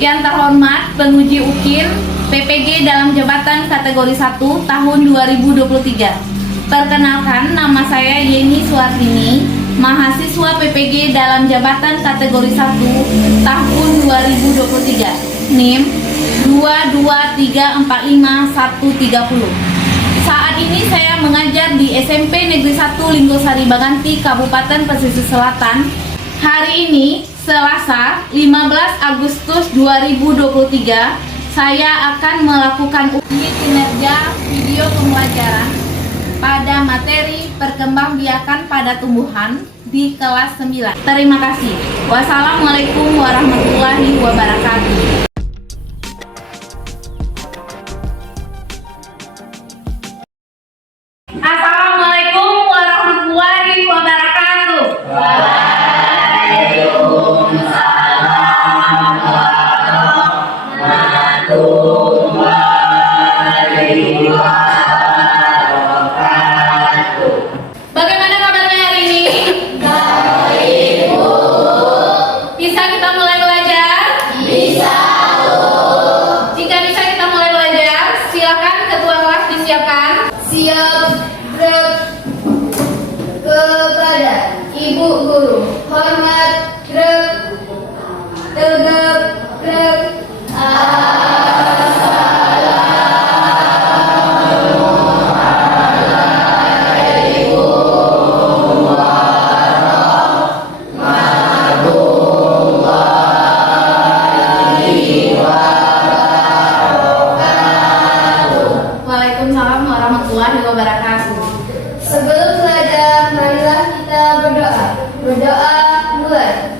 Yang terhormat penguji UKIN PPG dalam jabatan kategori 1 tahun 2023. Perkenalkan, nama saya Yeni Suartini, mahasiswa PPG dalam jabatan kategori 1 tahun 2023. NIM 223451130. Saat ini saya mengajar di SMP Negeri 1 Linggosari Baganti, Kabupaten Pesisir Selatan. Hari ini, Selasa 15 Agustus 2023, saya akan melakukan uji kinerja video pembelajaran pada materi perkembangbiakan pada tumbuhan di kelas 9. Terima kasih. Wassalamualaikum warahmatullahi wabarakatuh. Assalamualaikum warahmatullahi wabarakatuh. Bagaimana kabarnya hari ini? Baik, Bu. Bisa kita mulai belajar? Bisa, Bu. Jika bisa kita mulai belajar, silakan ketua kelas disiapkan. Siap, Greg. Kepada Ibu Guru, hormat, Greg. Tegap, Greg. Waalaikumsalam warahmatullahi wabarakatuh. Sebelum belajar, marilah kita berdoa. Berdoa mulai.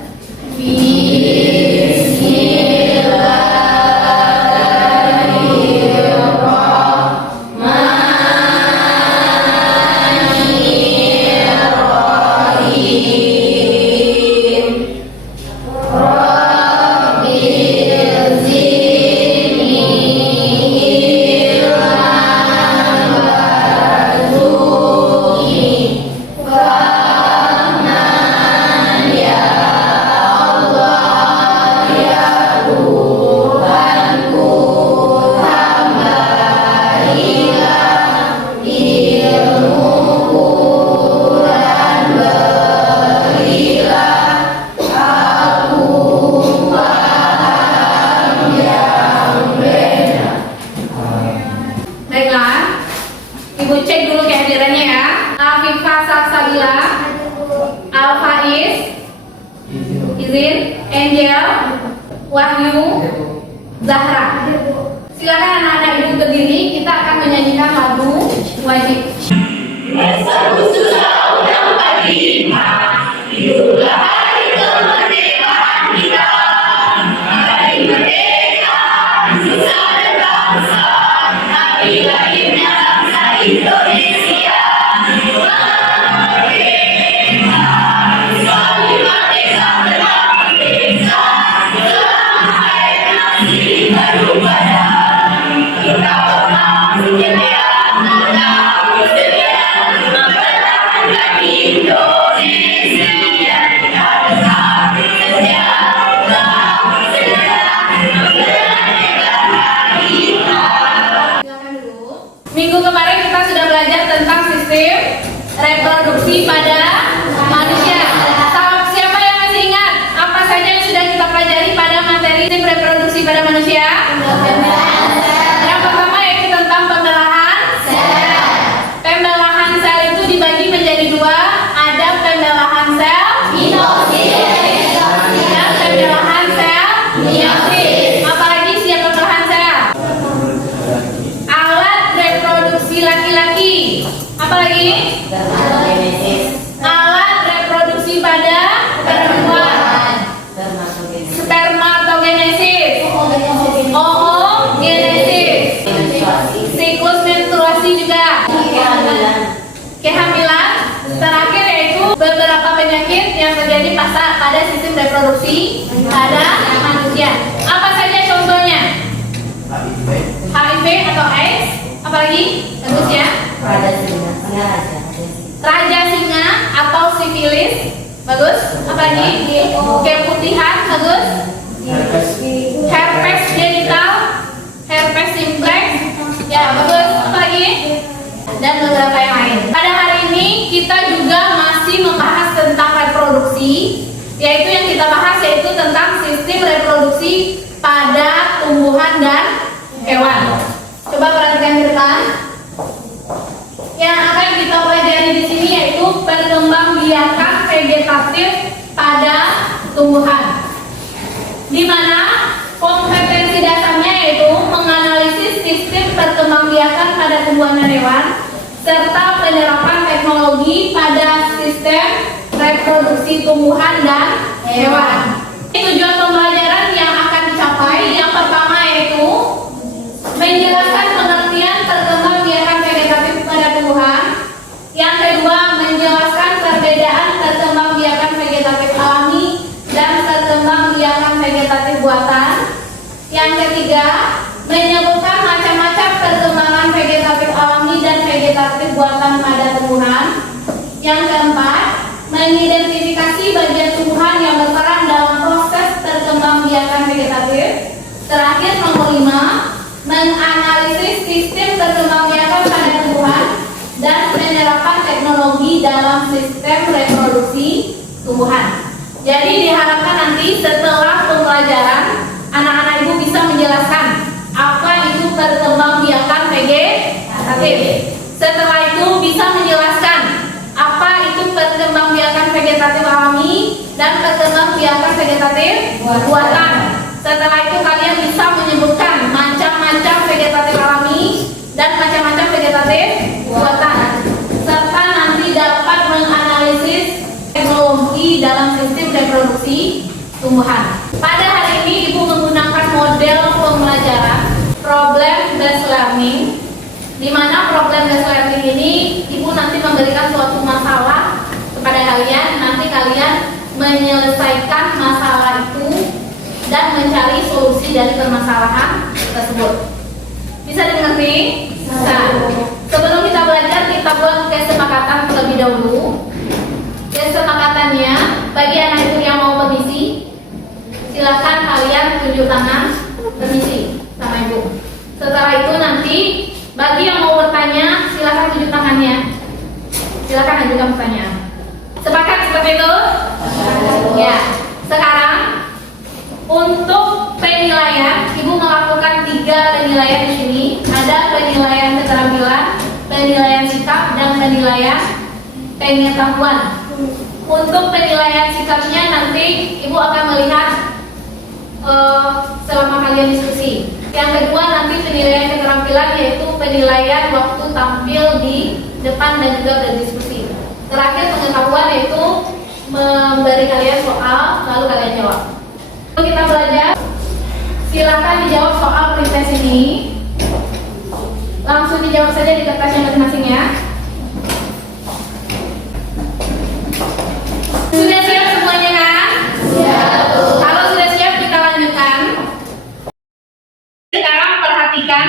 Baiklah, Ibu cek dulu kehadirannya ya. Afifah Salsabila, Alfaiz, Izin, Angel, Wahyu, Zahra. Silakan anak-anak Ibu berdiri, kita akan menyanyikan lagu wajib. Itulah hari kemerdekaan kita, hari merdeka, nusa dan bangsa, hari lahirnya bangsa Indonesia. Merdeka, sekali merdeka, tetap merdeka, selama air nasi baru pada. Kita hormat setia, menang setia, mempertahankan Indonesia. Minggu kemarin kita sudah belajar tentang sistem reproduksi pada manusia. Siapa yang masih ingat apa saja yang sudah kita pelajari pada materi sistem reproduksi pada manusia? Yang pertama yaitu tentang pembelahan sel. Pembelahan sel itu dibagi menjadi dua. Ada pembelahan sel mitosis dan pembelahan sel meiosis. Apalagi siapa pembelahan sel? Alat reproduksi laki-laki. Apalagi? Alat reproduksi pada perempuan. Spermatogenesis. Oogenesis. Siklus menstruasi juga. Kehamilan. Terakhir yaitu beberapa penyakit yang terjadi pada sistem reproduksi pada manusia. Apa saja contohnya? HIV atau AIDS. Apalagi? Bagus ya. Raja singa atau sifilis. Bagus. Apalagi? Keputihan. Bagus. herpes genital, herpes simplex, ya bagus. Apa lagi? Dan beberapa yang lain. Pada hari ini kita juga masih membahas tentang reproduksi, yaitu yang kita bahas yaitu tentang sistem reproduksi pada tumbuhan dan hewan. Coba perhatikan ke depan. Yang akan kita pelajari di sini yaitu perkembangbiakan vegetatif pada tumbuhan, di mana kompetensi dasarnya yaitu menganalisis sistem perkembangbiakan pada tumbuhan dan hewan serta penerapan teknologi pada sistem reproduksi tumbuhan dan hewan. Tujuan pembelajaran yang akan dicapai yang pertama yaitu menjelaskan pengertian perkembangbiakan vegetatif pada tumbuhan. Yang kedua, menjelaskan perbedaan perkembangbiakan vegetatif alami dan perkembangbiakan vegetatif buatan. Yang ketiga, menyebutkan macam-macam perkembangan vegetatif alami dan vegetatif buatan pada tumbuhan. Yang keempat, mengidentifikasi bagian tumbuhan yang berperan dalam proses perkembangbiakan vegetatif. Terakhir, nomor 5, menganalisis sistem perkembangbiakan pada tumbuhan dan penerapan teknologi dalam sistem reproduksi tumbuhan. Jadi diharapkan nanti setelah pembelajaran anak-anak ibu bisa menjelaskan apa itu perkembangbiakan vegetatif. Setelah itu bisa menjelaskan apa itu perkembangbiakan vegetatif alami dan perkembangbiakan vegetatif buatan. Setelah itu kalian bisa menyebutkan macam-macam vegetatif alami dan macam-macam vegetatif buatan, serta nanti dapat menganalisis teknologi dalam sistem reproduksi tumbuhan. Pada hari ini ibu menggunakan model pembelajaran problem based learning, di mana problem based learning ini ibu nanti memberikan suatu masalah kepada kalian, nanti kalian menyelesaikan masalah itu dan mencari solusi dari permasalahan tersebut. Bisa dimengerti? Bisa. Sebelum kita belajar, kita buat kesepakatan terlebih dahulu. Kesepakatannya, bagi anak ibu yang mau permisi, silakan kalian tunjuk tangan permisi sama ibu. Setelah itu nanti bagi yang mau bertanya, silakan tunjuk tangannya. Silakan ajukan pertanyaan. Sepakat seperti itu? Ya. Sekarang untuk penilaian, ibu melakukan 3 penilaian di sini. Ada penilaian keterampilan, penilaian sikap, dan penilaian pengetahuan. Untuk penilaian sikapnya nanti ibu akan melihat selama kalian diskusi. Yang kedua nanti penilaian keterampilan yaitu penilaian waktu tampil di depan dan juga berdiskusi. Terakhir pengetahuan yaitu memberi kalian soal lalu kalian jawab. Kita belajar, silakan dijawab soal pretest ini. Langsung dijawab saja di kertasnya masing-masing ya. Sudah siap semuanya kan? Siap. Kalau sudah siap kita lanjutkan. Sekarang perhatikan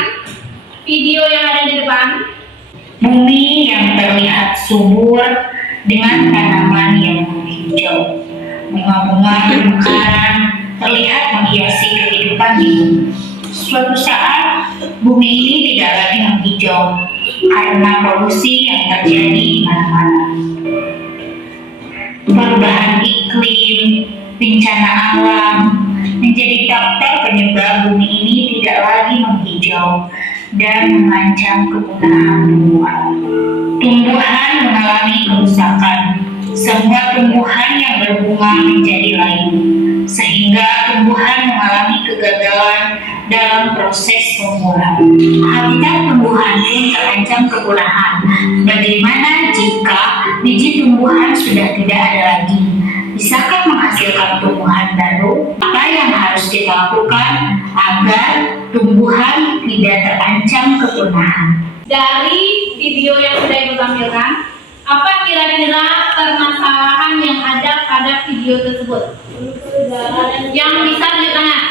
video yang ada di depan. Bumi yang terlihat subur dengan tanaman yang menghijau, bunga-bunga mekaran terlihat menghiasi kehidupan di bumi. Suatu saat, bumi ini tidak lagi menghijau karena polusi yang terjadi di mana-mana. Perubahan iklim, bencana alam menjadi faktor penyebab bumi ini tidak lagi menghijau dan mengancam kepunahan tumbuhan. Tumbuhan mengalami kerusakan. Semua tumbuhan yang berbunga menjadi layu, sehingga tumbuhan mengalami kegagalan dalam proses tumbuhan. Habitat tumbuhan pun terancam kepunahan. Bagaimana jika biji tumbuhan sudah tidak ada lagi? Bisakah menghasilkan tumbuhan baru? Apa yang harus kita lakukan agar tumbuhan tidak terancam kepunahan? Dari video yang sudah ibu tampilkan, apa kira-kira permasalahan yang ada pada video tersebut? Yang bisa tunjuk tangan.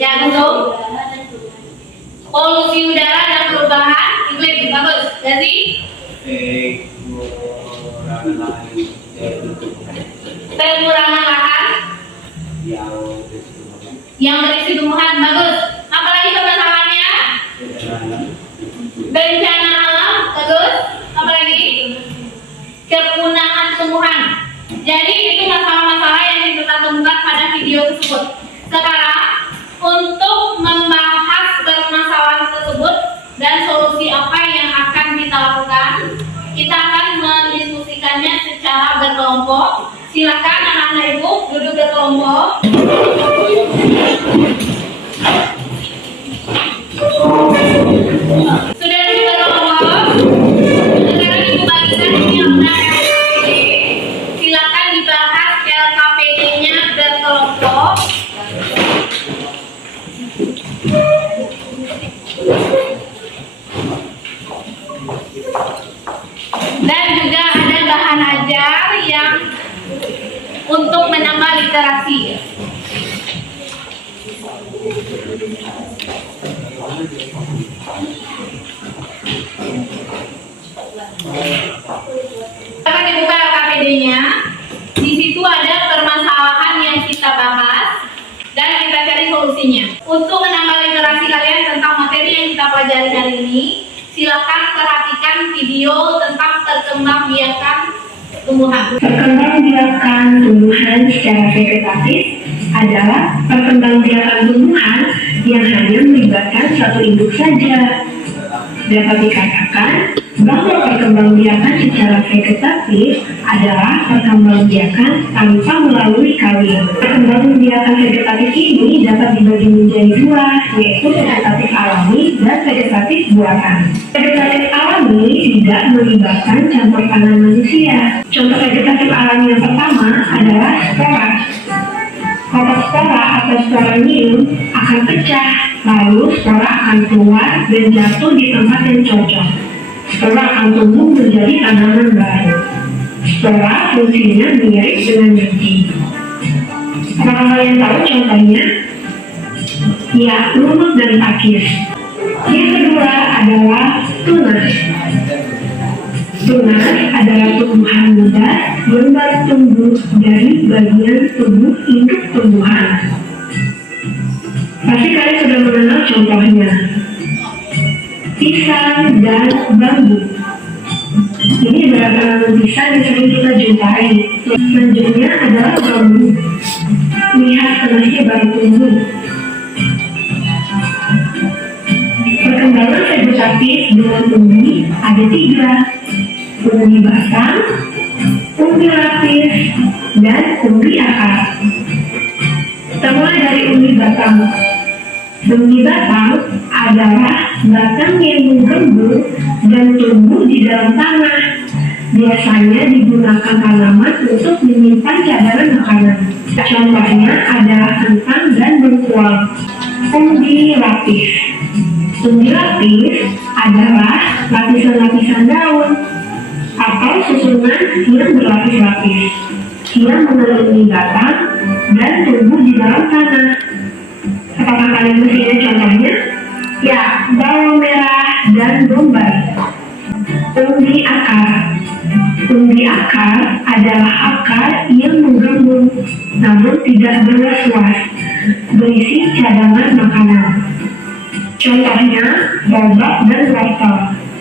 Ya, tentu. Polusi udara dan perubahan iklim. Bagus. Jadi pengurangan lahan yang berisi tumbuhan. Bagus. Apalagi permasalahannya? Bencana alam. Bagus. Apalagi? Kepunahan tumbuhan. Jadi itu masalah-masalah yang kita temukan pada video tersebut. Sekarang untuk membahas permasalahan tersebut dan solusi apa yang akan kita lakukan, kita akan mendiskusikannya secara berkelompok. Silakan anak-anak ibu duduk berkelompok. Sudah duduk berkelompok. Sekarang ibu bagikan yang benar. Silakan dibahas LKPD-nya berkelompok. Dan juga ada bahan ajar yang untuk menambah literasi. Akan dibuka LKPD-nya. Di situ ada permasalahan yang kita bahas dan kita cari solusinya. Untuk menambah literasi kalian tentang materi yang kita pelajari hari ini, silakan perhatikan video tentang perkembangbiakan tumbuhan. Perkembangbiakan tumbuhan secara vegetatif adalah perkembangbiakan tumbuhan yang hanya melibatkan satu induk saja. Dapat dikatakan bahwa perkembangbiakan secara vegetatif adalah perkembangbiakan tanpa melalui kawin. Perkembangbiakan vegetatif ini dapat dibagi menjadi dua, yaitu vegetatif alami dan vegetatif buatan. Vegetatif alami tidak melibatkan campur tangan manusia. Contoh vegetatif alami yang pertama adalah spora. Kotak spora atau sporanium akan pecah, lalu spora akan keluar dan jatuh di tempat yang cocok. Spora akan tumbuh menjadi tanaman baru. Spora fungsinya mirip dengan biji. Apakah kalian tahu contohnya? Ya, lumut dan pakis. Yang kedua adalah tunas. Tunas adalah tumbuhan muda yang baru tumbuh dari bagian tubuh induk tumbuhan. Pasti kalian sudah mengenal contohnya. Pisang dan bambu. Ini adalah tanaman pisang yang sering kita jumpai. Selanjutnya adalah bambu. Lihat tunasnya baru tumbuh. Perkembangan vegetatif dengan umbi ada tiga. Umbi batang, umbi lapis, dan umbi akar. Mulai dari umbi batang. Umbi batang adalah batang yang menggembur dan tumbuh di dalam tanah. Biasanya digunakan tanaman untuk menyimpan cadangan makanan. Contohnya adalah kentang dan bengkuang. Umbi lapis. Umbi lapis adalah lapisan-lapisan daun atau susunan yang berlapis-lapis yang mengelilingi batang dan tumbuh di dalam tanah. Apakah kalian masih ingat contohnya? Ya, bawang merah dan bombay. Umbi akar. Umbi akar adalah akar yang menggembur namun tidak berluas, berisi cadangan makanan. Contohnya bobak dan wortel.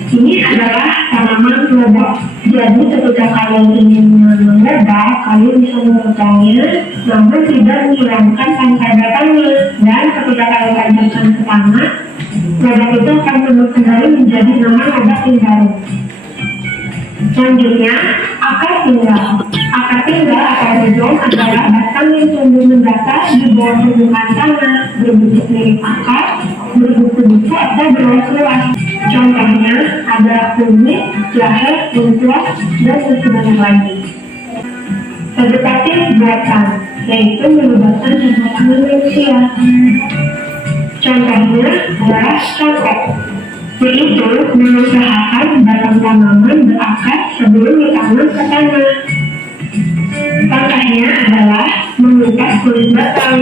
Ini adalah tanaman lobak. Jadi ketika kalian ingin menebak, kalian bisa memotongnya, namun tidak menghilangkan pangkal batangnya. Dan ketika kalian tajamkan ke tanah, lobak itu akan tumbuh kembali menjadi nama lobak yang baru. Selanjutnya, akar tunggal. Akar tunggal atau rhizom adalah batang yang tumbuh mendatar di bawah permukaan tanah, berbentuk mirip akar, berbuku-buku atau berluas-luas. Contohnya ada kunyit, jahe, lengkuas, dan masih banyak lagi. Vegetatif buatan, yaitu melibatkan campur tangan manusia. Contohnya adalah congkak, yaitu mengusahakan batang tanaman berakar sebelum ditanam ke tanah. Contohnya adalah mengupas kulit batang,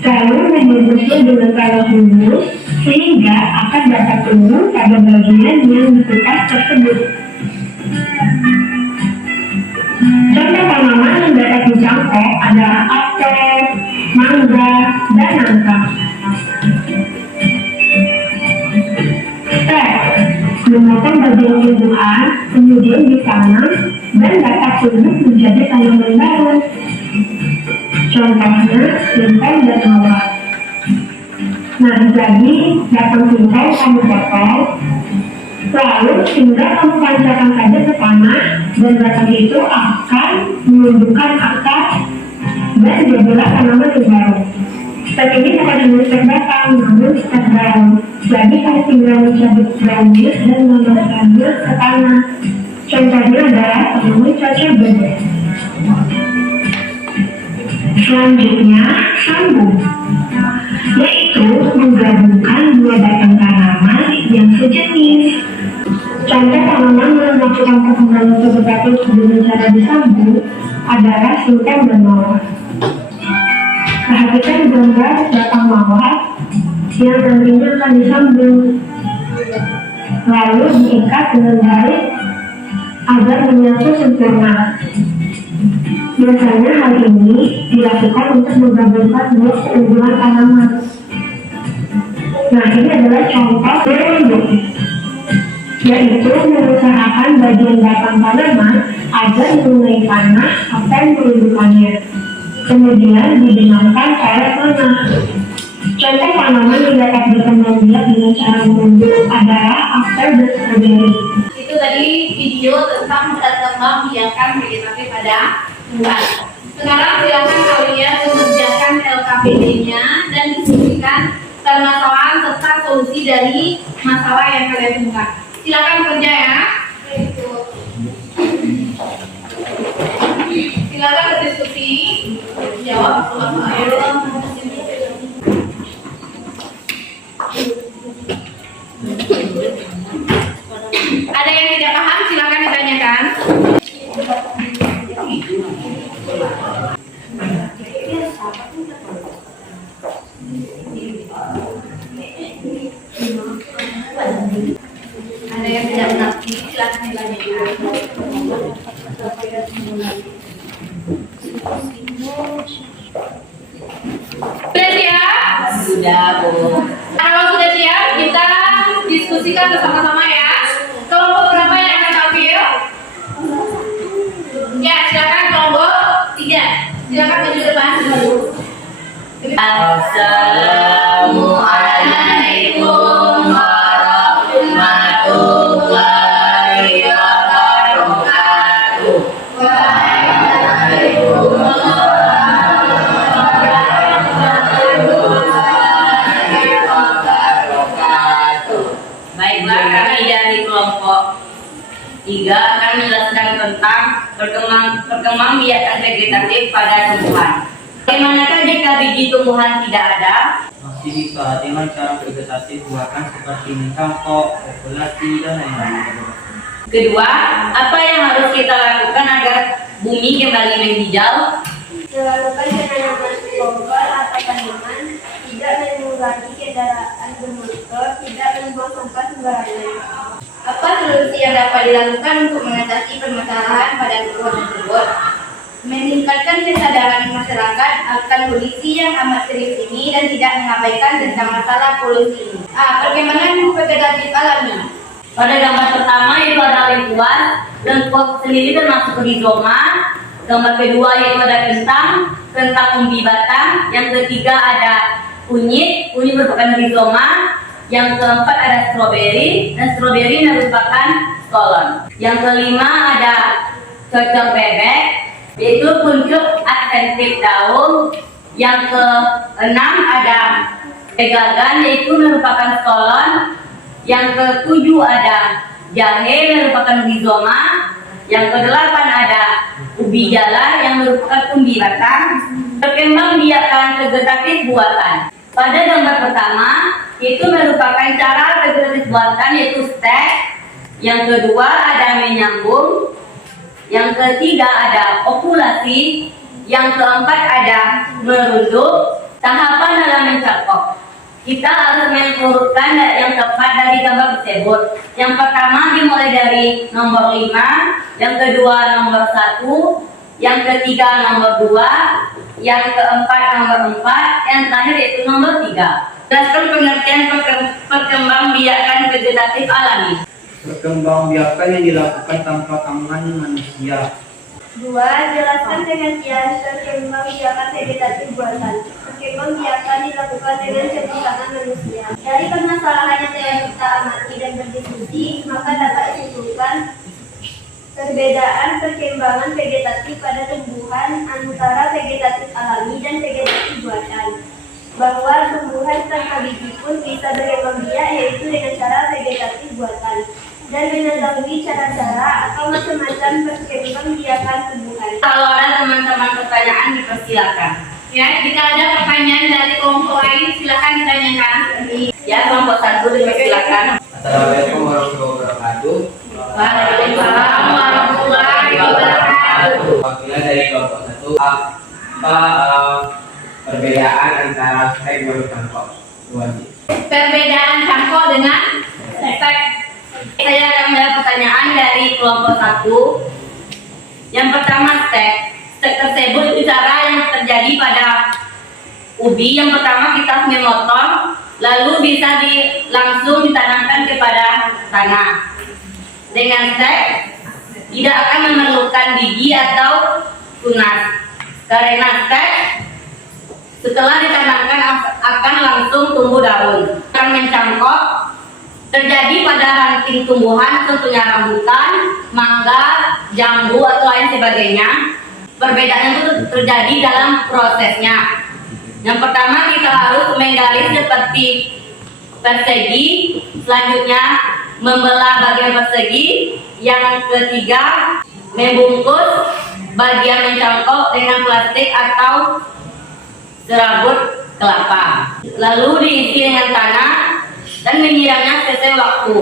lalu membungkusnya dengan tanah humus sehingga akan dapat tumbuh pada bagian yang dikupas tersebut. Contoh tanaman yang dapat dicangkok adalah apel, mangga, menggunakan bagian tumbuhan, kemudian ditanam dan dapat tumbuh menjadi tanaman baru. Contohnya, singkai dan mawar. Nah, jadi datang singkai kami dapat, lalu tinggal kamu pancarkan saja ke tanah dan batang itu akan menumbuhkan akar dan jadilah tanaman yang baru. Step ini bukan hanya step batang, namun step daun. Jadi kamu tinggal mencabut daunnya dan memasukkannya ke tanah. Contohnya adalah tanaman cocok bebek. Selanjutnya, sambung, yaitu menggabungkan dua batang tanaman yang sejenis. Contoh tanaman yang melakukan perkembangan vegetatif dengan cara disambung adalah singkai dan mawar. Perhatikan gambar batang mawar yang nantinya akan disambung, lalu diikat dengan baik agar menyatu sempurna. Biasanya hal ini dilakukan untuk menggabungkan dua keunggulan tanaman. Nah, ini adalah contoh merunduk, yaitu mengusahakan bagian batang tanaman agar mengenai tanah atau merundukannya. Kemudian dibenamkan oleh tanah. Contoh tanaman yang dapat berkembang biak dengan cara merunduk adalah apel dan stroberi. Itu tadi video tentang berkembang biakan vegetatif pada tumbuhan. Sekarang silakan kalian mengerjakan LKPD-nya dan diskusikan permasalahan serta solusi dari masalah yang kalian temukan. Silakan kerja ya. Silakan berdiskusi. Jawab. Ada yang tidak paham, silakan ditanyakan. Ada yang tidak mengerti, silakan ditanyakan. Sudah siap? Sudah, Bu. Kalau sudah siap, kita diskusikan bersama-sama ya. Kelompok berapa yang akan tampil? Ya, silakan kelompok 3. Silakan maju depan. Assalamualaikum warahmatullahi wabarakatuh. Baiklah, kami dari kelompok 3 akan menjelaskan tentang perkembangbiakan vegetatif pada tumbuhan. Bagaimanakah jika biji tumbuhan tidak ada? Masih bisa dengan cara vegetatif buatan seperti mencangkok, populasi, dan lain-lain. Kedua, apa yang harus kita lakukan agar bumi kembali menghijau? Melakukan penanaman kompor atau tanaman, tidak mengurangi kendaraan bermotor, tidak membuang sampah sembarangan. Apa solusi yang dapat dilakukan untuk mengatasi permasalahan pada tumbuhan tersebut? Meningkatkan kesadaran masyarakat akan kondisi yang amat serius ini dan tidak mengabaikan tentang masalah polusi ini. Perkembangan vegetatif alami. Pada gambar pertama itu ada lingkuan, lengkop sendiri termasuk rizoma. Gambar kedua yaitu ada kentang umbi batang. Yang ketiga ada kunyit merupakan rizoma. Yang keempat ada stroberi, dan stroberi merupakan stolon. Yang kelima ada cocok bebek, yaitu kuncup adventif daun. Yang keenam ada pegagan, yaitu merupakan stolon. Yang ketujuh ada jahe, merupakan rizoma. Yang kedelapan ada ubi jalar, yang merupakan umbi batang. Perkembangbiakan vegetatif buatan. Pada gambar pertama itu merupakan cara vegetatif buatan, yaitu stek. Yang kedua ada menyambung. Yang ketiga ada populasi. Yang keempat ada merunduk. Tahapan dalam mencangkok. Kita harus mengurutkan yang tepat dari gambar tersebut. Yang pertama dimulai dari nomor 5, yang kedua nomor 1, yang ketiga nomor 2, yang keempat nomor 4, yang terakhir yaitu nomor 3. Jelaskan pengertian perkembangbiakan vegetatif alami. Perkembangbiakan yang dilakukan tanpa tangan manusia. 2. Jelaskan dengan jelas perkembangbiakan vegetatif buatan. Perkembangbiakan dilakukan dengan campur tangan manusia. Dari permasalahan yang telah kita amati dan berdiskusi, maka dapat disimpulkan perbedaan perkembangan vegetatif pada tumbuhan antara vegetatif alami dan vegetatif buatan. Bahwa tumbuhan tanpa biji pun bisa berkembang biak, yaitu dengan cara vegetatif buatan. Dan mengetahui cara-cara atau macam-macam perkembangbiakan tumbuhan. Kalau ada teman-teman pertanyaan dipersilakan. Ya, jika ada pertanyaan dari kelompok lain silakan ditanyakan. Ya, kelompok 1 dipersilakan. Assalamualaikum warahmatullahi wabarakatuh. Waalaikumsalam warahmatullahi wabarakatuh. Wakilnya dari kelompok 1, apa perbedaan antara stek dan cangkok? Perbedaan cangkok dengan stek. Saya akan menjawab pertanyaan dari kelompok 1. Yang pertama, stek. Stek tersebut itu cara yang terjadi pada ubi. Yang pertama kita memotong, lalu bisa langsung ditanamkan kepada tanah. Dengan stek tidak akan memerlukan biji atau tunas, karena stek setelah ditanamkan akan langsung tumbuh daun. Yang mencangkok terjadi pada ranting tumbuhan, contohnya rambutan, mangga, jambu atau lain sebagainya. Perbedaan itu terjadi dalam prosesnya. Yang pertama kita harus menggali seperti persegi, selanjutnya membelah bagian persegi, yang ketiga membungkus bagian mencangkok dengan plastik atau serabut kelapa, lalu diisi dengan tanah dan menyiramnya sesuai waktu.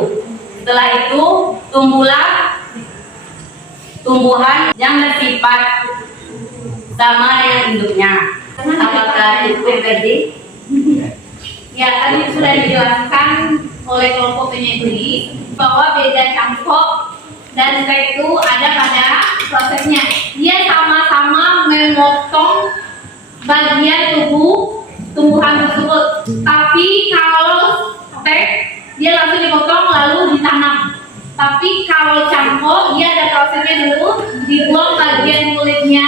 Setelah itu tumbuhlah tumbuhan yang bersifat sama dengan induknya. Apakah itu Ferdi? Ya, tadi sudah dijelaskan oleh kelompok penyendiri bahwa beda cangkok dan stek itu ada pada prosesnya. Dia sama-sama memotong bagian tubuh tumbuhan tersebut. Tapi kalau stek dia langsung dipotong lalu ditanam. Tapi kalau cangkok dia ada prosesnya dulu, dibuang bagian kulitnya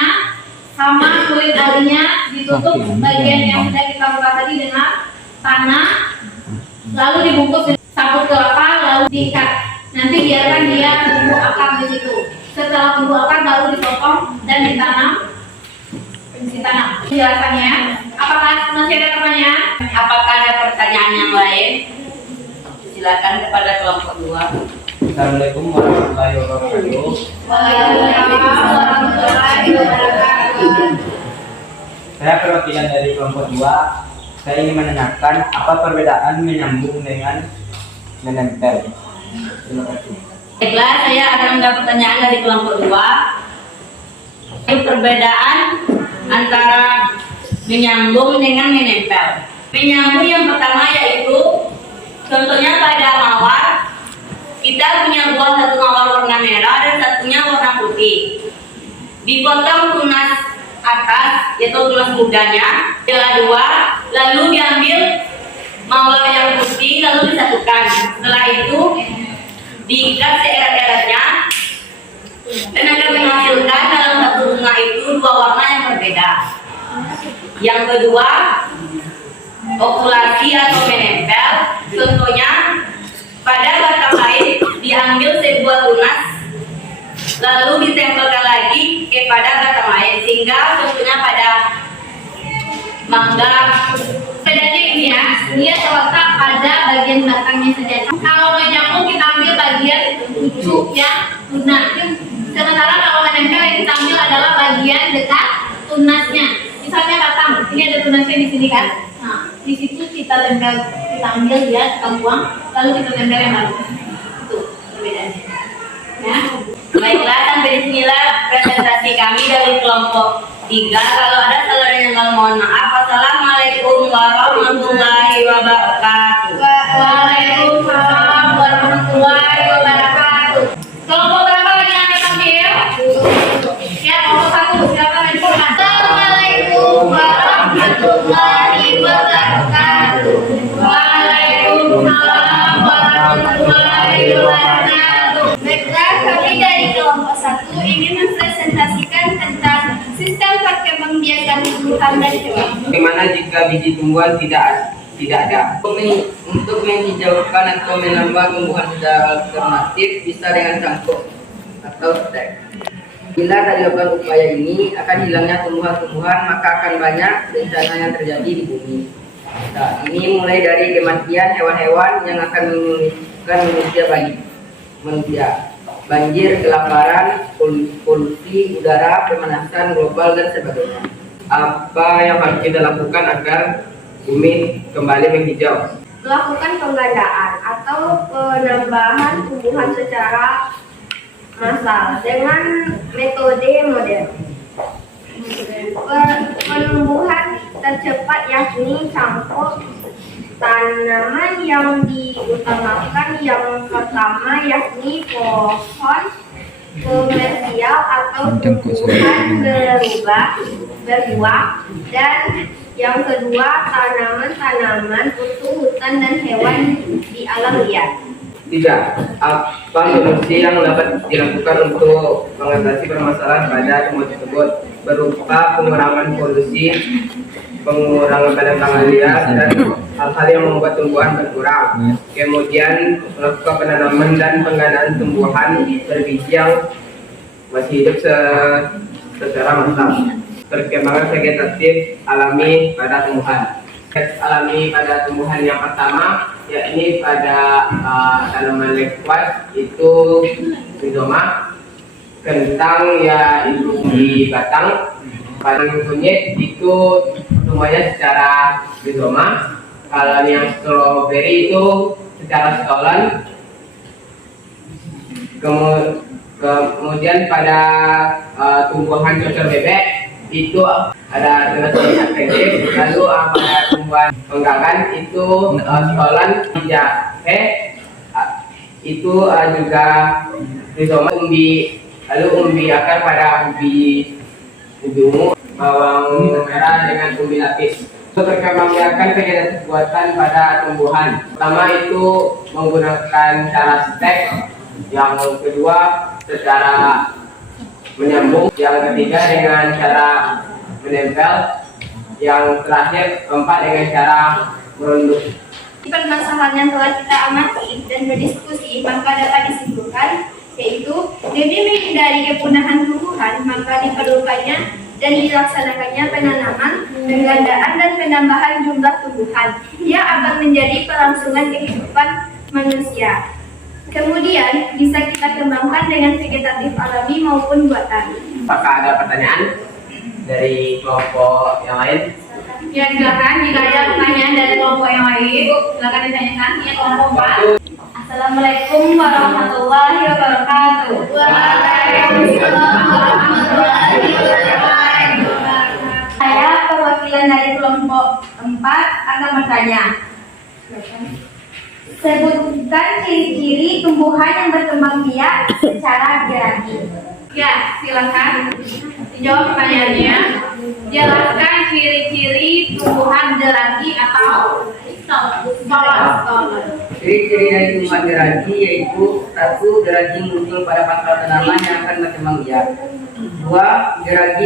sama kulit darinya, ditutup bagian yang sudah kita buka tadi dengan tanah, lalu dibungkus sabut kelapa, lalu diikat. Nanti biarkan dia tumbuh akar di situ. Setelah tumbuh akar baru dipotong dan ditanam. Penjelasannya. Apakah masih ada pertanyaan? Apakah ada pertanyaan yang lain? Silakan kepada kelompok 2. Assalamualaikum warahmatullahi wabarakatuh. Waalaikumsalam warahmatullahi wabarakatuh. Saya perwakilan dari kelompok 2. Saya ingin menanyakan apa perbedaan menyambung dengan menempel. Terima kasih. Baiklah, saya akan menjawab pertanyaan dari kelompok 2. Perbedaan antara menyambung dengan menempel. Menyambung yang pertama yaitu contohnya pada mawar, kita punya buah, satu mawar warna merah dan satunya warna putih. Dipotong tunas atas, yaitu tunas mudanya, belah 2, lalu diambil mawar yang putih lalu disatukan. Setelah itu diikat seerat-eratnya dan akan menghasilkan dalam satu bunga itu 2 warna yang berbeda. Yang kedua, okulasi atau menempel. Contohnya pada batang lain diambil sebuah tunas lalu ditempelkan lagi kepada batang lain, sehingga contohnya pada mangga. Bedanya ini ya, dia terletak pada bagian batangnya saja. Kalau menyambung kita ambil bagian pucuk yang lunak. Sementara kalau menempel yang kita ambil adalah bagian dekat tunasnya. Misalnya batang, ini ada tunasnya di sini kan. Nah, di situ kita tempel, kita ambil dia, kita buang, lalu kita tempel yang baru. Itu perbedaannya. Ya. Baiklah, sampai di sinilah presentasi kami dari kelompok 3. Kalau ada salah yang mohon maaf. Wassalamualaikum warahmatullahi wabarakatuh. Waalaikumsalam warahmatullahi wabarakatuh. Kelompok berapa lagi yang akan tampil? Ya, kelompok 1. Silakan dibuka. Assalamualaikum warahmatullahi wabarakatuh. Waalaikumsalam warahmatullahi wabarakatuh. Baiklah, kami dari kelompok 1 ingin mempresentasikan tentang sistem perkembangbiakan tumbuhan dan hewan. Bagaimana jika biji tumbuhan tidak ada? Untuk menghijaukan atau menambah tumbuhan secara alternatif bisa dengan cangkok atau stek. Bila tak dilakukan upaya ini, akan hilangnya tumbuhan-tumbuhan, maka akan banyak bencana yang terjadi di bumi. Nah, ini mulai dari kematian hewan-hewan yang akan menyulitkan manusia, banjir, kelaparan, polusi udara, pemanasan global, dan sebagainya. Apa yang harus kita lakukan agar bumi kembali menghijau? Melakukan penggandaan atau penambahan tumbuhan secara massal dengan metode modern. Penumbuhan tercepat yakni cangkok tanaman yang diutamakan yang pertama yakni pohon komersial atau tumbuhan berbuah, dan yang kedua tanaman-tanaman untuk hutan dan hewan di alam liar. 3. Apa solusi yang dapat dilakukan untuk mengatasi permasalahan pada tumbuhan tersebut, berupa pengurangan polusi, pengurangan padan liar, dan hal-hal yang membuat tumbuhan berkurang. Kemudian melakukan penanaman dan penggandaan tumbuhan berbiji yang masih hidup secara massal. Perkembangan vegetatif alami pada tumbuhan. Alami pada tumbuhan yang pertama, yakni pada tanaman lekuas itu rizoma, kentang yaitu di batang, pada kunyit itu tumbuhnya secara rizoma, kalau yang stroberi itu secara stolen. Kemudian pada tumbuhan cocor bebek itu ada jenis aktif, lalu pada tumbuhan penggagan itu stolen, jahe itu juga rizoma, lalu umbi akar pada ubi ungu, bawang merah dengan umbi lapis. Perkembangbiakan vegetatif buatan pada tumbuhan, pertama itu menggunakan cara stek, yang kedua secara menyambung, yang ketiga dengan cara menempel, yang terakhir keempat dengan cara merunduk. Permasalahan yang telah kita amati dan berdiskusi maka dapat disimpulkan, yaitu demi menghindari kepunahan tumbuhan maka diperlukannya dan dilaksanakannya penanaman, penggandaan, dan penambahan jumlah tumbuhan yang akan menjadi kelangsungan kehidupan manusia. Kemudian bisa kita kembangkan dengan vegetatif alami maupun buatan. Apakah ada pertanyaan dari kelompok yang lain? Ya, silakan jika ada pertanyaan dari kelompok yang lain, silakan ditanyakan. Ya, kelompok 4. Assalamualaikum warahmatullahi wabarakatuh. Waalaikumsalam warahmatullahi wabarakatuh. Saya perwakilan dari kelompok 4 akan bertanya. Sebutkan ciri-ciri tumbuhan yang berkembang biak secara gerasi. Ya, silakan dijawab pertanyaannya. Jelaskan ciri-ciri tumbuhan gerasi atau stolen. Ciri-ciri dari tumbuhan gerasi yaitu 1. Gerasi muncul pada pangkal tanaman yang akan berkembang biak. 2. Gerasi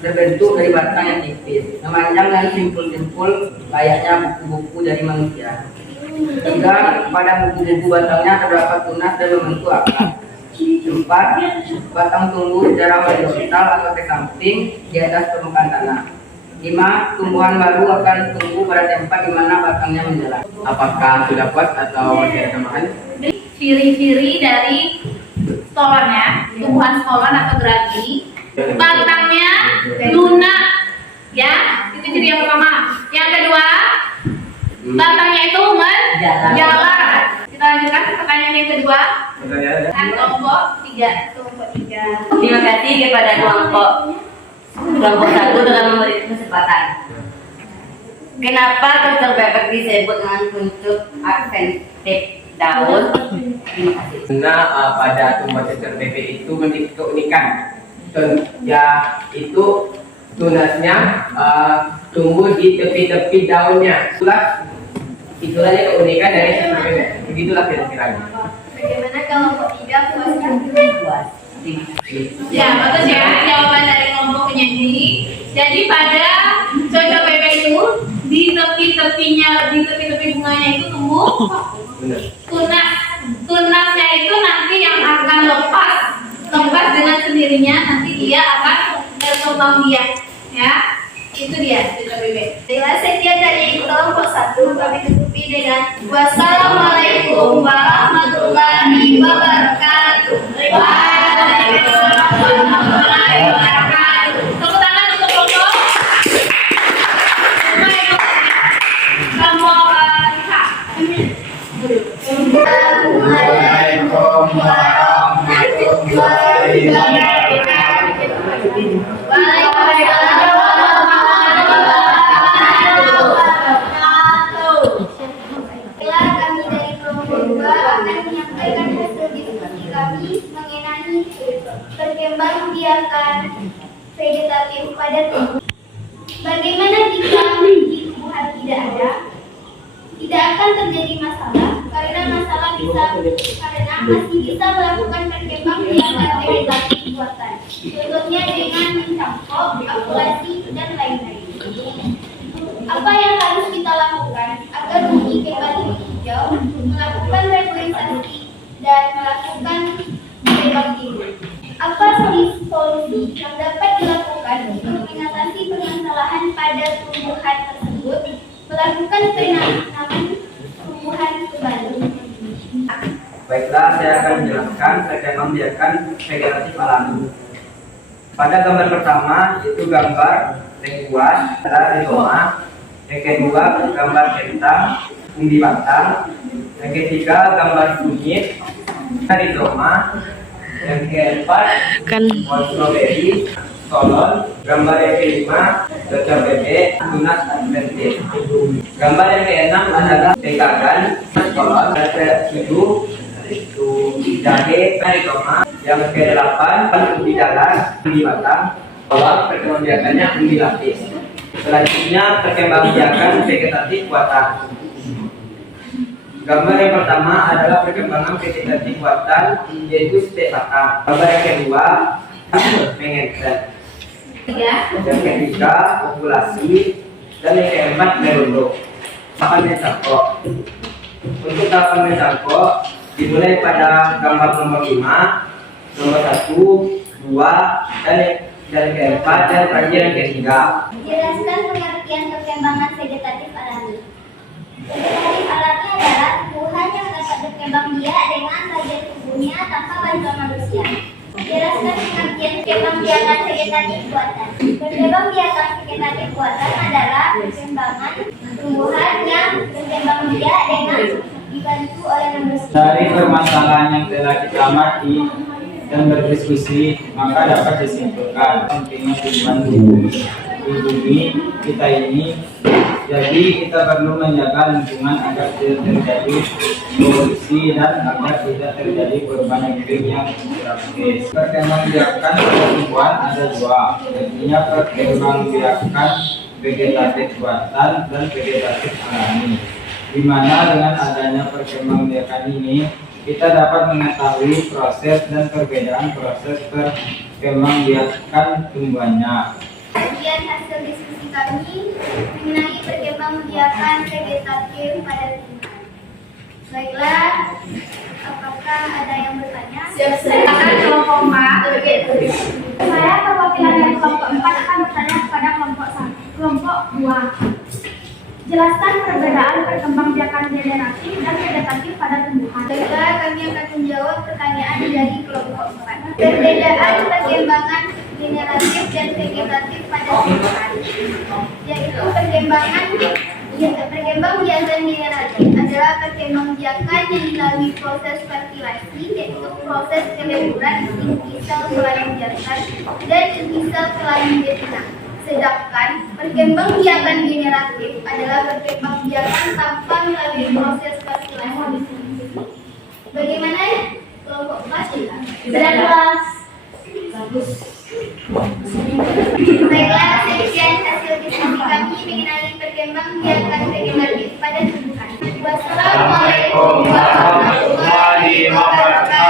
berbentuk dari batang yang tipis, memanjang dan simpul-simpul layaknya buku-buku dari manusia. 3. Pada buku-buku batangnya terdapat tunas dan membentuk akar. 4. Batang tumbuh secara horizontal atau ke samping di atas permukaan tanah. 5. Tumbuhan baru akan tumbuh pada tempat di mana batangnya menjalar. Apakah sudah puas atau masih ada tambahan? Ciri-ciri dari stolen ya, tumbuhan stolen atau gerasi. Batangnya lunak, ya, itu ciri yang pertama. Yang kedua, batangnya itu menjalar. Kita lanjutkan ke pertanyaan yang kedua. Kelompok 3. Terima kasih kepada kelompok 1 telah memberi kesempatan. Kenapa cocor bebek disebut dengan kuncup adventif daun? Terima kasih. Karena pada tumbuhan cocor bebek itu memiliki keunikan. Ya, itu tunasnya tumbuh di tepi-tepi daunnya. Itulah keunikan dari cocor bebek. Begitulah kira-kira. Bagaimana kelompok 3 puasnya puas. Ya, bagus ya jawaban dari kelompok penyanyi. Jadi pada cocok bebek itu di tepi-tepi bunganya itu tumbuh tunas. Tunasnya itu nanti yang akan lepas dengan sendirinya, nanti dia akan berkembang biak. Ya, itu dia cocok bebek. Baiklah, sekian dari kelompok 1. Kami tutupi dengan wassalamualaikum warahmatullahi wabarakatuh. Waalaikumsalam warahmatullahi wabarakatuh. Tepuk tangan untuk kelompok Assalamualaikum warahmatullahi wabarakatuh. Waalaikumsalam warahmatullahi wabarakatuh. Baiklah, kami dari kelompok 2 akan menyampaikan hasil diskusi kami mengenai perkembangbiakan vegetatif pada tumbuh. Bagaimana jika tumbuhan tidak ada? Tidak akan terjadi masalah karena masih bisa melakukan perkembangbiakan vegetatif buatan. Contohnya dengan mencangkok, akulasi, dan lain-lain. Apa yang harus kita lakukan agar bumi kembali hijau? Melakukan reboisasi dan melakukan kembang biak. Apa solusi yang dapat dilakukan untuk mengatasi permasalahan pada tumbuhan tersebut? Melakukan penanaman tumbuhan kembali. Baiklah, saya akan menjelaskan perkembangbiakan vegetatif alami. Pada gambar pertama itu gambar lengkuas, ada rizoma. Yang kedua gambar kentang, umbi batang. Yang ketiga gambar kunyit, rizoma. Yang keempat pohon stroberi, kolon. Gambar yang kelima cocok bebek, tunas adventis. Gambar yang keenam adalah pegangan, kolon. Yang ketujuh itu jahe, rizoma. Yang ke-8 umbi dalas, umbi batang. Kolon perkembangbiakannya umbi lapis. Selanjutnya perkembangbiakan vegetatif buatan. Gambar yang pertama adalah perkembangan vegetatif buatan, yaitu stek batang. Gambar yang kedua mengengket. Yang ketiga populasi, dan yang keempat merunduk. Tahapan mencangkok. Untuk tahapan mencangkok dimulai pada gambar nomor 5, nomor 1, 2, dan yang keempat dan terakhir yang ketiga. Jelaskan pengertian perkembangan vegetatif alami. Vegetatif alami adalah tumbuhan yang dapat berkembang biak dengan bagian tubuhnya tanpa bantuan manusia. Jelaskan pengertian perkembangbiakan vegetatif buatan. Perkembangbiakan vegetatif buatan adalah perkembangan tumbuhan yang berkembang biak dengan dibantu oleh manusia. Dari permasalahan yang telah kita amati dan berdiskusi, maka dapat disimpulkan pentingnya tumbuhan di bumi kita ini. Jadi kita perlu menjaga lingkungan agar tidak terjadi polusi dan agar tidak terjadi perubahan iklim yang drastis. Perkembangbiakan tumbuhan ada dua, artinya perkembangbiakan vegetatif buatan dan vegetatif alami. Di mana dengan adanya perkembangbiakan ini kita dapat mengetahui proses dan perbedaan proses perkembangbiakan tumbuhannya. Kemudian hasil diskusi kami mengenai perkembangbiakan vegetatif pada tumbuhan. Baiklah, apakah ada yang bertanya? Silakan kelompok 4. Saya perwakilan dari kelompok 4 akan bertanya kepada kelompok 2. Jelaskan perbedaan perkembangbiakan generatif dan vegetatif pada tumbuhan. Baiklah, kami akan menjawab pertanyaan dari kelompok 4. Perbedaan perkembangan generatif dan vegetatif pada tumbuhan, yaitu perkembangbiakan generatif adalah perkembangbiakan yang dilalui proses fertilasi, yaitu proses keleburan inti sel selain jantan dan inti sel selain betina. Sedangkan perkembangbiakan generatif adalah perkembangbiakan tanpa melalui proses fertilasi. Bagaimana kelompok 4? Jelas. Bagus. Baiklah, sekian hasil diskusi kami mengenai perkembangbiakan vegetatif pada tumbuhan. Wassalamualaikum warahmatullahi wabarakatuh.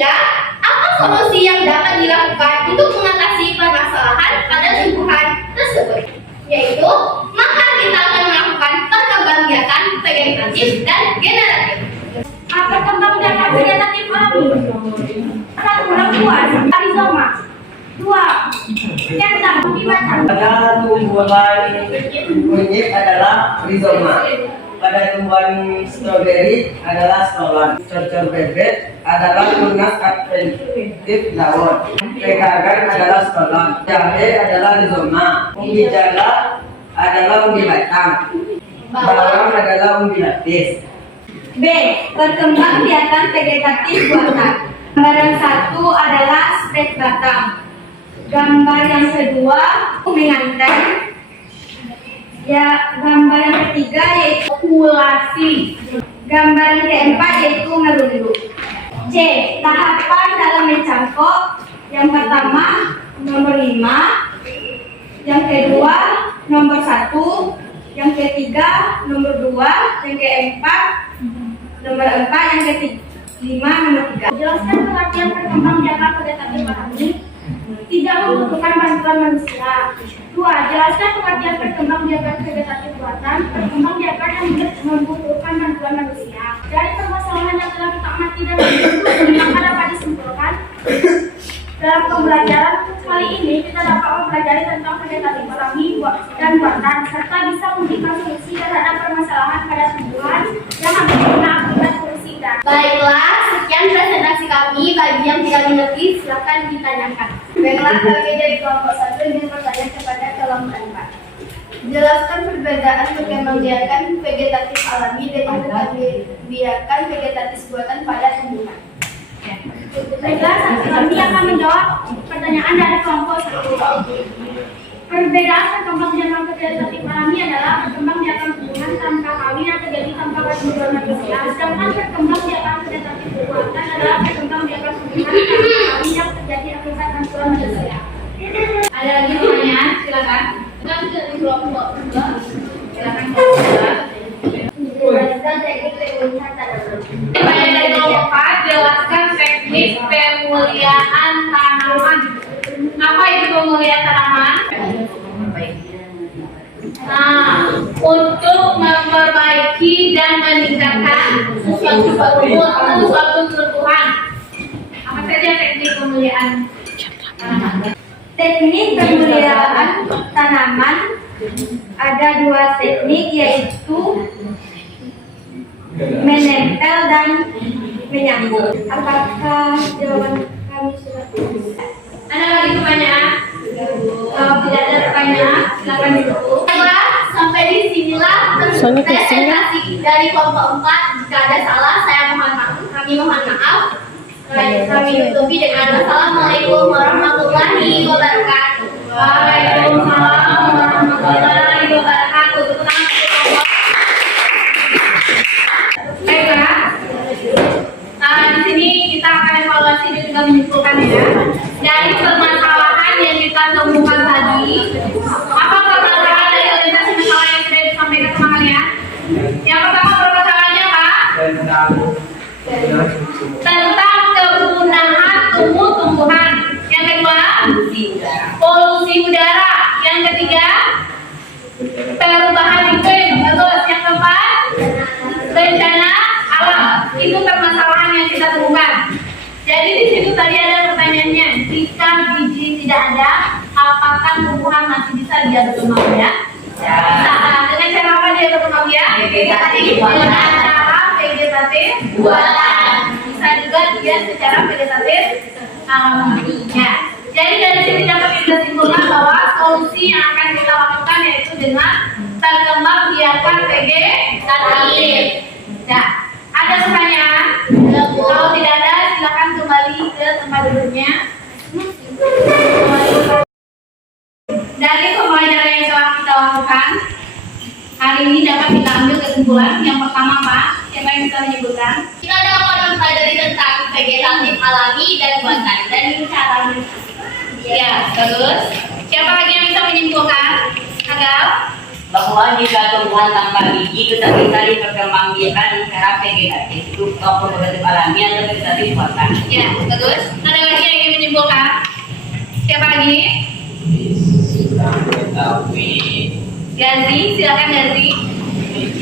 ketiga, apa solusi yang dapat dilakukan untuk mengatasi permasalahan pada tumbuhan tersebut? Yaitu, maka kita akan melakukan perkembangbiakan vegetatif dan generatif. Perkembangbiakan vegetatif alami. 1. Lengkuas, rizoma. 2. Centang, pembibatan. Pada tumbuhan kunyit adalah rizoma. Pada tumbuhan stroberi adalah stolon. Cocor bebek adalah tunas adventif daun. Pegagan adalah stolon. Jahe adalah rizoma. Umbi jala adalah umbi batang. Bawang adalah umbi lapis. B. Perkembangbiakan vegetatif buatan. Gambaran 1 adalah stek batang. Gambar yang kedua mengantar. Ya, gambar yang ketiga yaitu populasi. Gambar yang keempat yaitu ngerunduk. C. Tahapan dalam mencangkok. Yang pertama nomor 5. Yang kedua nomor 1. Yang ketiga nomor 2. Yang keempat nomor 4. Yang kelima nomor 3. Jelaskan pengertian perkembangbiakan vegetatif alami. Tidak membutuhkan bantuan manusia. 2. Jelaskan pengertian perkembangbiakan vegetatif buatan. Perkembangbiakan yang membutuhkan bantuan manusia. Dari permasalahan yang telah kita amati dan maka dapat disimpulkan. Dalam pembelajaran kali ini kita dapat mempelajari tentang vegetatif alami dan buatan serta bisa memberikan solusi terhadap permasalahan pada tumbuhan yang terkena akibat polusi udara. Baiklah, sekian presentasi kami. Bagi yang tidak mengerti, silakan ditanyakan. Baiklah, kami dari kelompok 1 ingin bertanya kepada kelompok 4. Jelaskan perbedaan perkembangbiakan vegetatif alami dengan perkembangbiakan vegetatif buatan pada tumbuhan. Baiklah, kami akan menjawab pertanyaan dari kelompok 1. Perbedaan perkembangbiakan vegetatif alami adalah perkembangbiakan tumbuhan tanpa kawin yang terjadi tanpa bantuan manusia. Sedangkan perkembangbiakan vegetatif buatan adalah perkembangbiakan tumbuhan tanpa kawin yang terjadi akibat bantuan manusia. Ada lagi pertanyaan? Silakan. Kan dari kelompok 2. Silakan. Jelaskan teknik pemulihan tanaman. Pertanyaan dari kelompok 4, jelaskan teknik pemulihan tanaman. Apa itu pemulihan tanaman? Nah, untuk memperbaiki dan meningkatkan suatu tumbuhan. Apa saja teknik pemulihan tanaman? Teknik pemulihan tanaman ada 2 teknik, yaitu menempel dan menyambung. Apakah jawaban kami sudah cukup? Ada lagi pertanyaan? Kalau tidak ada pertanyaan, silakan ditutup. Sampai di sinilah presentasi dari kelompok 4. Jika ada salah, kami mohon maaf. Kami tutupi dengan Assalamualaikum warahmatullahi wabarakatuh. Waalaikumsalam warahmatullahi wabarakatuh. Baiklah. Di sini kita akan evaluasi dan juga menyimpulkan ya. Dari permasalahan yang kita temukan tadi, apa permasalahan dari orientasi masalah yang sudah disampaikan sama kalian? Yang pertama permasalahannya apa? Tentang kepunahan tumbuh-tumbuhan. Yang kedua, polusi udara. Yang ketiga, perubahan iklim. Terus yang keempat, bencana alam. Itu permasalahan yang kita temukan. Jadi di situ tadi ada pertanyaannya, jika biji tidak ada, apakah tumbuhan masih bisa dia berkembang ya? Bisa. Dengan cara apa dia berkembang ya? Dengan cara vegetatif buatan. Bisa juga dia secara vegetatif alami. Ya. Jadi dari sini dapat kita simpulkan bahwa solusi yang akan kita lakukan yaitu dengan perkembangbiakan vegetatif. Ya. Ada pertanyaan? Kalau tidak ada, silakan kembali ke tempat duduknya. Dari pembelajaran yang telah kita lakukan hari ini dapat kita ambil kesimpulan. Yang pertama apa? Siapa yang bisa menyebutkan? Kita dapat mempelajari tentang vegetatif alami dan buatan dan cara. Ya, terus siapa lagi yang bisa menyimpulkan? Agal? bahwa jika tumbuhan tanpa biji itu tak bisa diperkembangbiakan secara vegetatif itu progresif alami atau vegetatif buatan. Ya, bagus. Ada lagi yang ingin menyimpulkan? Siapa lagi? Bisa mengetahui Gazi, silakan Gazi.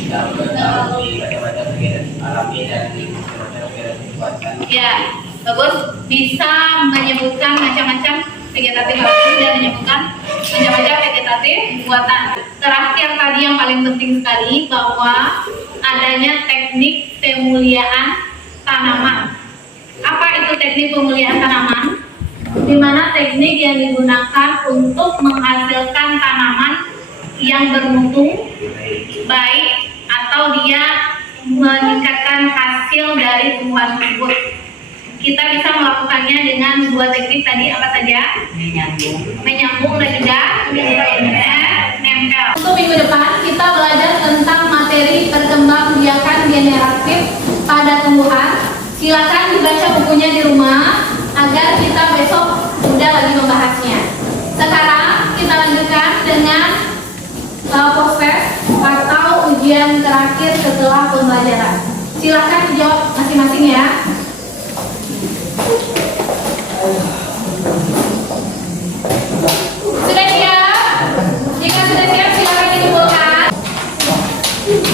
bisa mengetahui macam-macam vegetatif alami dan macam-macam vegetatif buatan. Ya, bagus. Bisa menyebutkan macam-macam vegetatif alami dan menyebutkan macam-macam vegetatif buatan. Terakhir tadi yang paling penting sekali bahwa adanya teknik pemuliaan tanaman. Apa itu teknik pemuliaan tanaman? Di mana teknik yang digunakan untuk menghasilkan tanaman yang bermutu baik atau dia meningkatkan hasil dari tumbuhan tersebut. Kita bisa melakukannya dengan dua teknik tadi, apa saja? Menyambung dan juga nempel. Untuk minggu depan kita belajar tentang materi perkembangbiakan generatif pada tumbuhan. Silakan dibaca bukunya di rumah agar kita besok mudah lagi membahasnya. Sekarang kita lanjutkan dengan proses atau ujian terakhir setelah pembelajaran. Silakan dijawab masing-masing ya. Sudah siap? Jika sudah siap silakan dikumpulkan.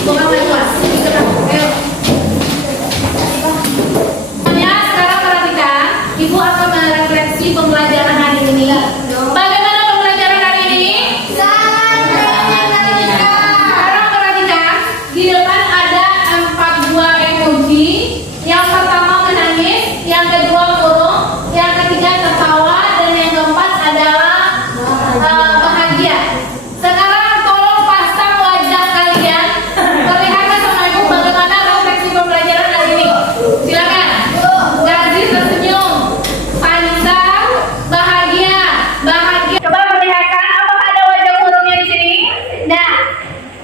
Bukan main kelas. Ayo. Sekarang perhatikan, Ibu akan merefleksi pembelajaran hari ini. Bagaimana pembelajaran hari ini? Sekarang perhatikan, di depan ada 4 buah emoji. Yang pertama menangis, yang kedua murung, yang ketiga tertawa, dan yang keempat adalah bahagia. Sekarang tolong pasang wajah kalian. Perlihatkan sama Ibu bagaimana refleksi pembelajaran hari ini. Silakan. Gazi tersenyum, Fanisa bahagia. Coba perlihatkan apakah ada wajah murungnya di sini?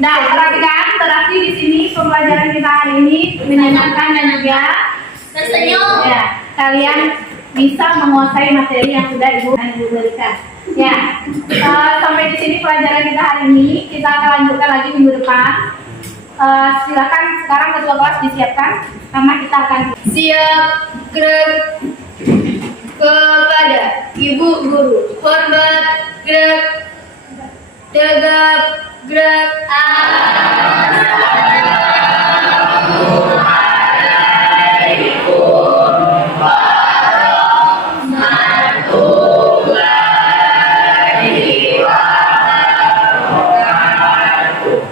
Nah, perhatikan berarti di sini pembelajaran kita hari ini menyenangkan dan juga tersenyum. Ya, kalian bisa menguasai materi yang sudah Ibu berikan. Ya, sampai di sini pelajaran kita hari ini. Kita akan lanjutkan lagi minggu depan. Silakan sekarang ketua kelas disiapkan karena kita akan siap gerak kepada Ibu Guru. Hormat gerak, tegap gerak.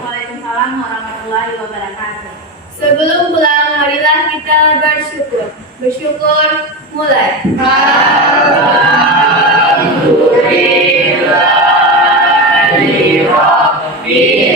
Waalaikumsalam warahmatullahi wabarakatuh. Sebelum pulang, marilah kita bersyukur. Bersyukur, mulai. Alhamdulillahirabbil alamin.